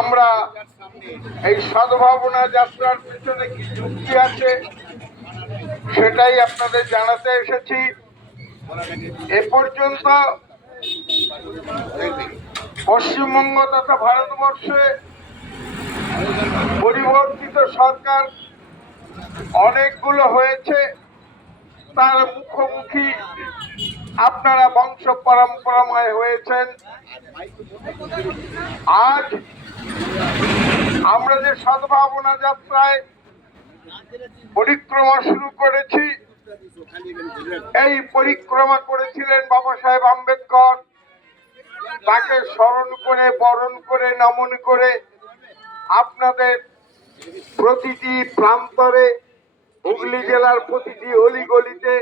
আমরা এই সদ্ভাবনা যাত্রার পেছনে কি যুক্তি আছে সেটাই আপনাদের জানাতে এসেছি। এ পর্যন্ত পশ্চিমবঙ্গ তথা ভারতবর্ষে পরিবর্তিত সরকার অনেকগুলো হয়েছে, তার মুখোমুখি আপনারা বংশ পরম্পরাময় হয়েছেন। আজ আমরা যে সদ্ভাবনা যাত্রায় পরিক্রমা শুরু করেছি, এই পরিক্রমা করেছিলেন বাবা সাহেব আম্বেদকর। তাকে স্মরণ করে, বরণ করে, নমন করে আপনাদের প্রতিটি প্রান্তরে, হুগলি জেলার প্রতিটি অলিগলিতে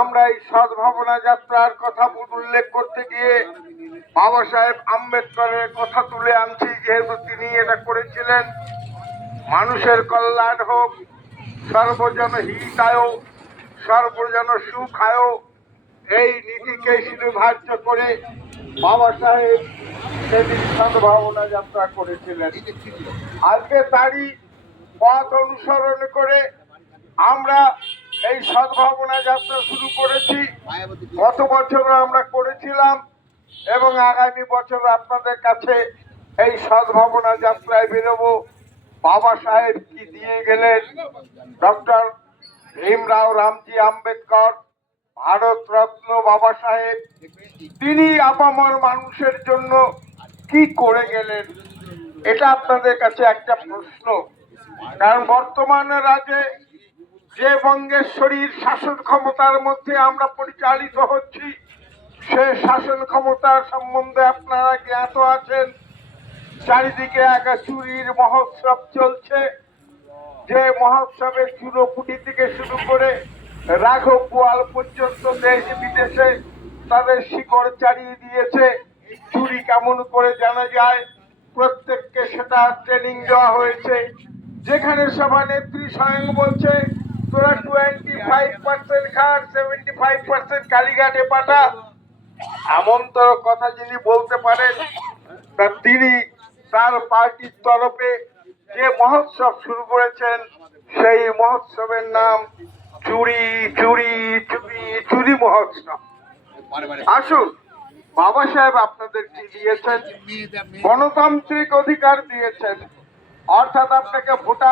আমরা এই সদ্ভাবনা যাত্রার কথা উল্লেখ করতে গিয়ে বাবা সাহেব আম্বেদকরের কথা তুলে আনছি, যেহেতু তিনি এটা করেছিলেন। মানুষের কল্যাণ হোক, সর্বজন হিতায় সর্বজন সুখায়, এই নীতিকে শিরোধার্য করে বাবা সাহেব সেদিন সদ্ভাবনা যাত্রা করেছিলেন। আজকে তারই পথ অনুসরণ করে আমরা এই সদ্ভাবনা যাত্রা শুরু করেছি। গত বছর আমরা করেছিলাম এবং আগামী বছর আপনাদের কাছে এই সদ্ভাবনা যাত্রায় বেরোবো। বাবা সাহেব কি দিয়ে গেলেন, ডক্টর ভীমরাও রামজি আম্বেদকর, ভারত রত্ন বাবা সাহেব, তিনি আপামর মানুষের জন্য কি করে গেলেন, এটা আপনাদের কাছে একটা প্রশ্ন। কারণ বর্তমান রাজ্যে যে বঙ্গেশ্বরীর শাসন ক্ষমতার মধ্যে আমরা পরিচালিত হচ্ছি, সে শাসন ক্ষমতার সম্বন্ধে আপনারা জ্ঞাত আছেন। চারিদিকে এক চুরির মহোৎসব চলছে, যে মহোৎসবের চুনোপুটি থেকে শুরু করে রাঘব বোয়াল পর্যন্ত দেশ বিদেশে তাদের শিকড় চালিয়ে দিয়েছে। চুরি কেমন করে জানা যায়, প্রত্যেককে সেটা ট্রেনিং দেওয়া হয়েছে। যেখানে সভানেত্রী স্বয়ং বলছে তোরা 25% খাট, 75% কালীঘাটে পাঠা, এমনতর কথা যিনি বলতে পারেন, তা তিনি তার পার্টির তরফে যে মহোৎসব শুরু করেছেন, সেই মহোৎসবের নাম চুরি চুরি চুরি চুরি মহোৎসব। আসুন, বাবা সাহেব আপনাদের কি দিয়েছেন? গণতান্ত্রিক অধিকার দিয়েছেন, অর্থাৎ আপনাকে ভোটার